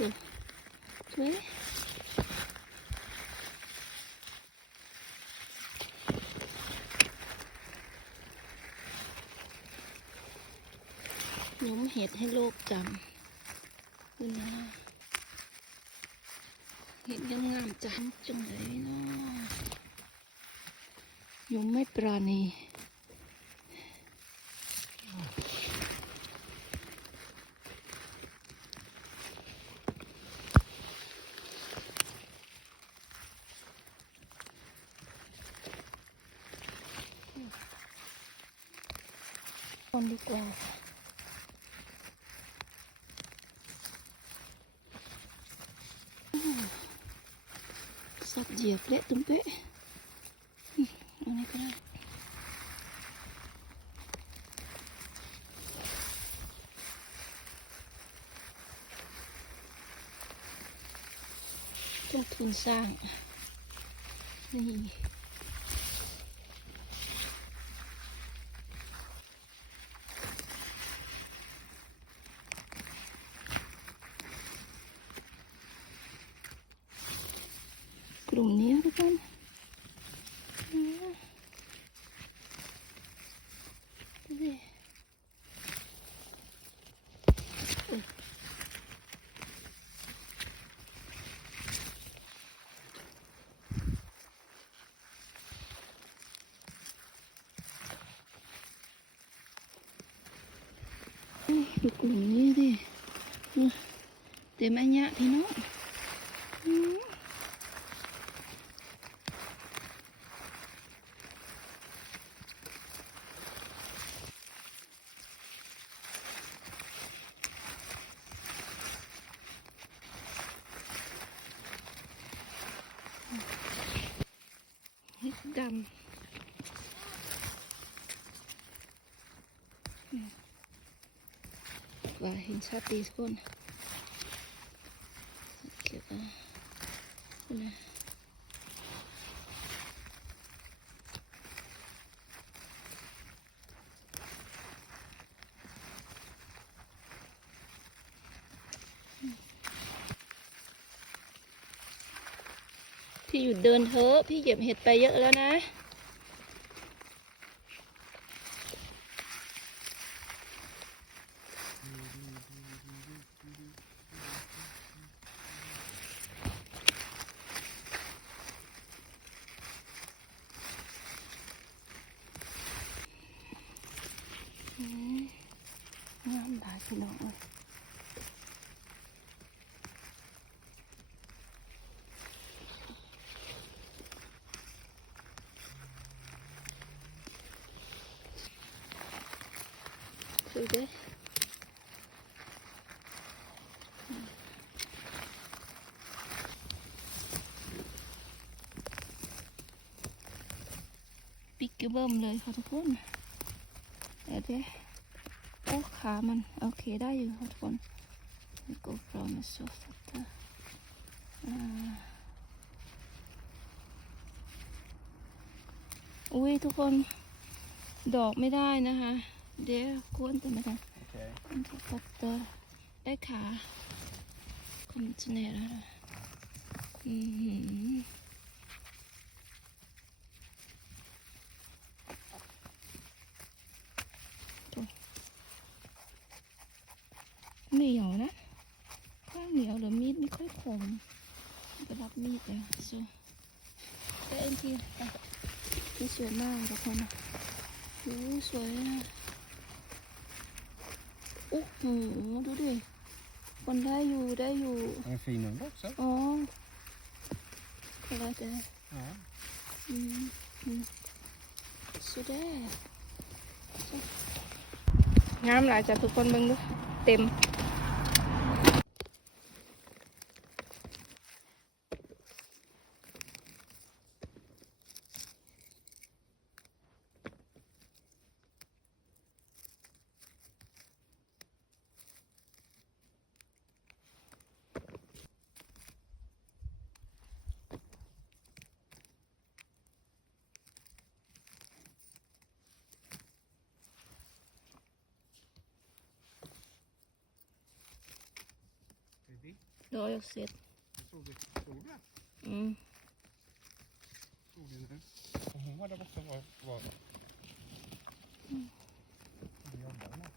ดูสวยหยุมเห็ดให้โลกจำคุณนะเห็ดงามๆจังจังเลยเนาะยุมไม่ปราณี คนดีกว่าสับเหยียบเละตุ้มเป๊ะอืมอันนี้ก็ได้ต้องทุนสร้าง นี่ กลุ่มนี้ทุกคนอืมดูดิเอ้ยนี่ดูกลุ่มนี้ดิดู เต็มอันยะพี่น้อง พี่หยุดเดินเถอะ พี่เก็บเห็ดไปเยอะแล้วนะ อืม งามหลายพี่น้องเอ้ยคือเด้ปิกเกอร์เบิ้มเลยค่ะทุกคนเดี๋ยวเดี๋ยวโอ้ขามันโอเคได้อยู่ค่ะทุกคน We go from the sofa อ่าอุ้ยทุกคนดอกไม่ได้นะคะ เดี๋ยวกวนแต่ไม่ได้ Okay. มันจะตัดตัวได้ขาคอมจิเนตแล้วนะอือหื เหนียวนะถ้าเหนียวหรือมีดไม่ค่อยคมไปรับมีดเลยซูแต่เอ็นทีอะนี่สวยมากทุกคนนะโอ้สวยอะโอ้โหดูดิคนได้อยู่ได้อยู่ En fin hund också. อ๋อก็แล้วแต่ Ja. อืมอืมสุดแด้งามหลายจ้ะทุกคนเบิ่งดูเต็ม ดอยออกเสร็จ Såg vi, såg du det? อืม Såg vi nu? Och hon var där borta var, var Vi jobbar med.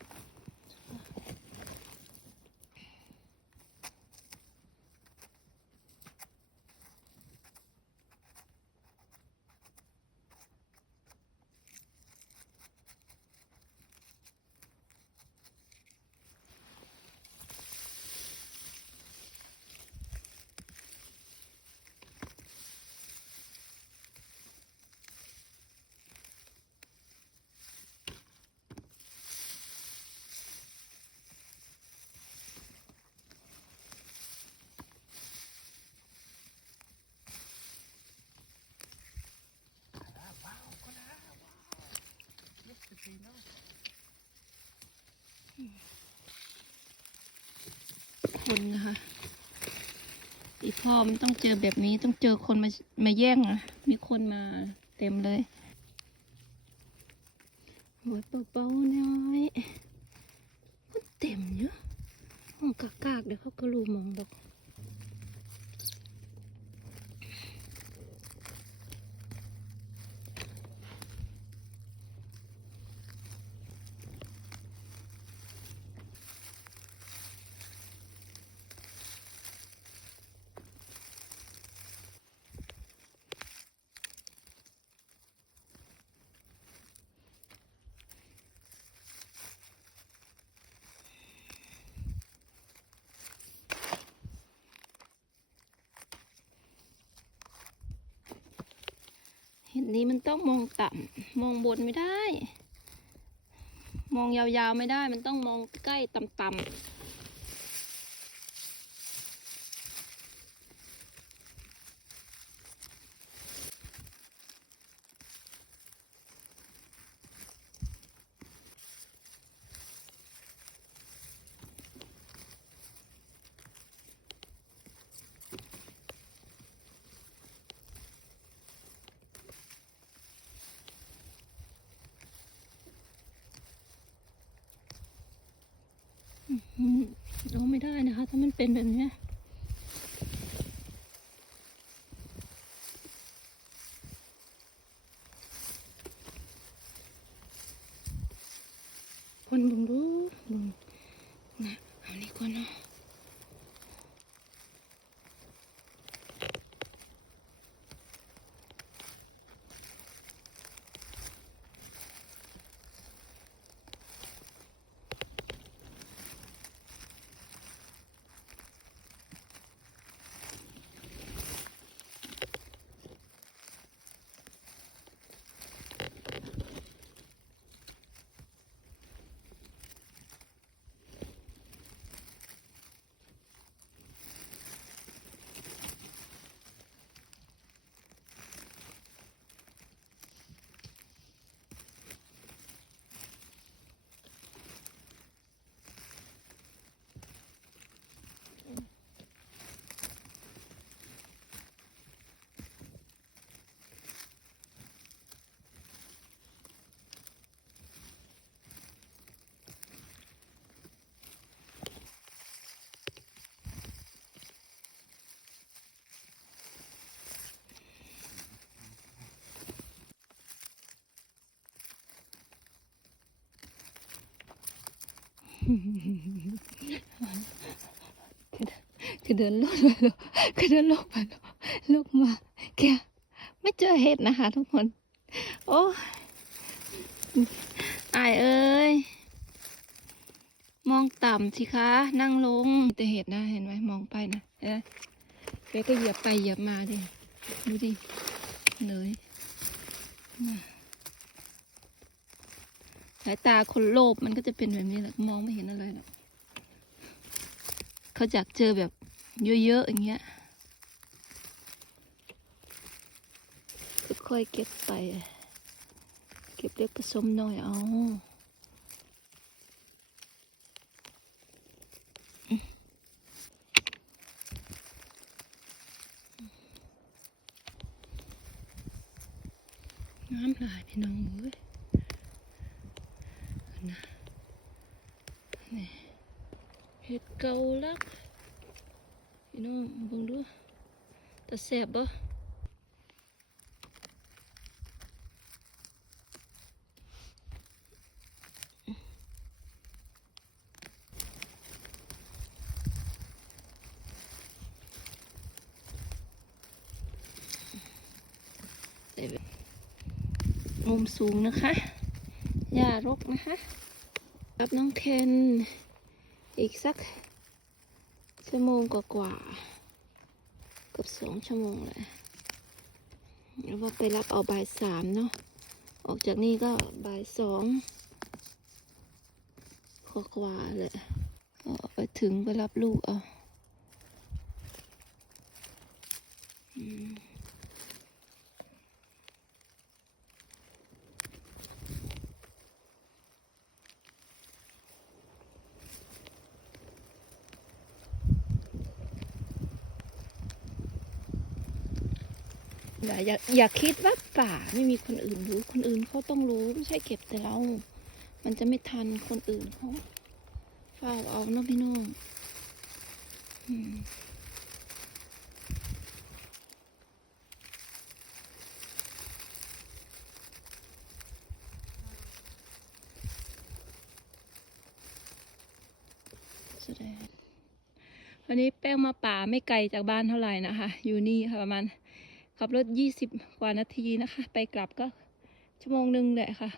ว้าวก็ได้ว้าว คนนะคะ อีพ่อมันต้องเจอแบบนี้ต้องเจอคนมามาแย่งอะมีคนมาเต็มเลยโอ้ยเบาๆน้อยมันเต็มเยอะห้องกากๆเดี๋ยวเขาก็รู้มองดอก ห็นนี้มันต้องมองต่ำมองบนไม่ได้ มองยาวๆไม่ได้ มันต้องมองใกล้ต่ำๆอืม เอาไม่ได้นะคะ ถ้ามันเป็นแบบนี้คนบุงดู คือเดินลงไปล้วคือเดินลงไปล้วลงมาแกไม่เจอเห็ดนะคะทุกคน โอ้อายเอ้ย มองต่ำสิคะ นั่งลงแต่เห็ดนะเห็นไหมมองไปนะเอ๊ะแกก็เหยียบไปเหยียบมาดิ ดูดิ เลยน่ะ สายตาคนโลภมันก็จะเป็นแบบนี้แหละมองไม่เห็นอะไรหรอกเขาอยากเจอแบบเยอะๆอย่างเงี้ยค่อยๆเก็บไป เก็บเล็กผสมน้อยเอาน้ำลายพี่น้องเอ้ย นะนี่เห็ดเกาลักพี่น้องเบิ่งดูต่แสบบ่แต่แบบมุมสูงนะคะารกนะคะกับน้องเคนอีกสัก ชั่วโมงกว่าๆเกือบสองชั่วโมงเลยแล้วว่าไปรับเอาบ่ายสามเนาะออกจากนี่ก็บ่ายสองกว่าเลยไปถึงไปรับลูกเอา อืม อย่าอย่าอย่าคิดว่าป่าไม่มีคนอื่นรู้ คนอื่นเขาต้องรู้ไม่ใช่เก็บแต่เรา มันจะไม่ทันคนอื่นเขาเฝ้าเอาเนาะพี่น้องอืมแสดงวันนี้แป้งมาป่าไม่ไกลจากบ้านเท่าไหร่นะคะ อยู่นี่ค่ะประมาณ ขับรถ 20 กว่านาทีนะคะ ไปกลับก็ชั่วโมงหนึ่งแหละค่ะ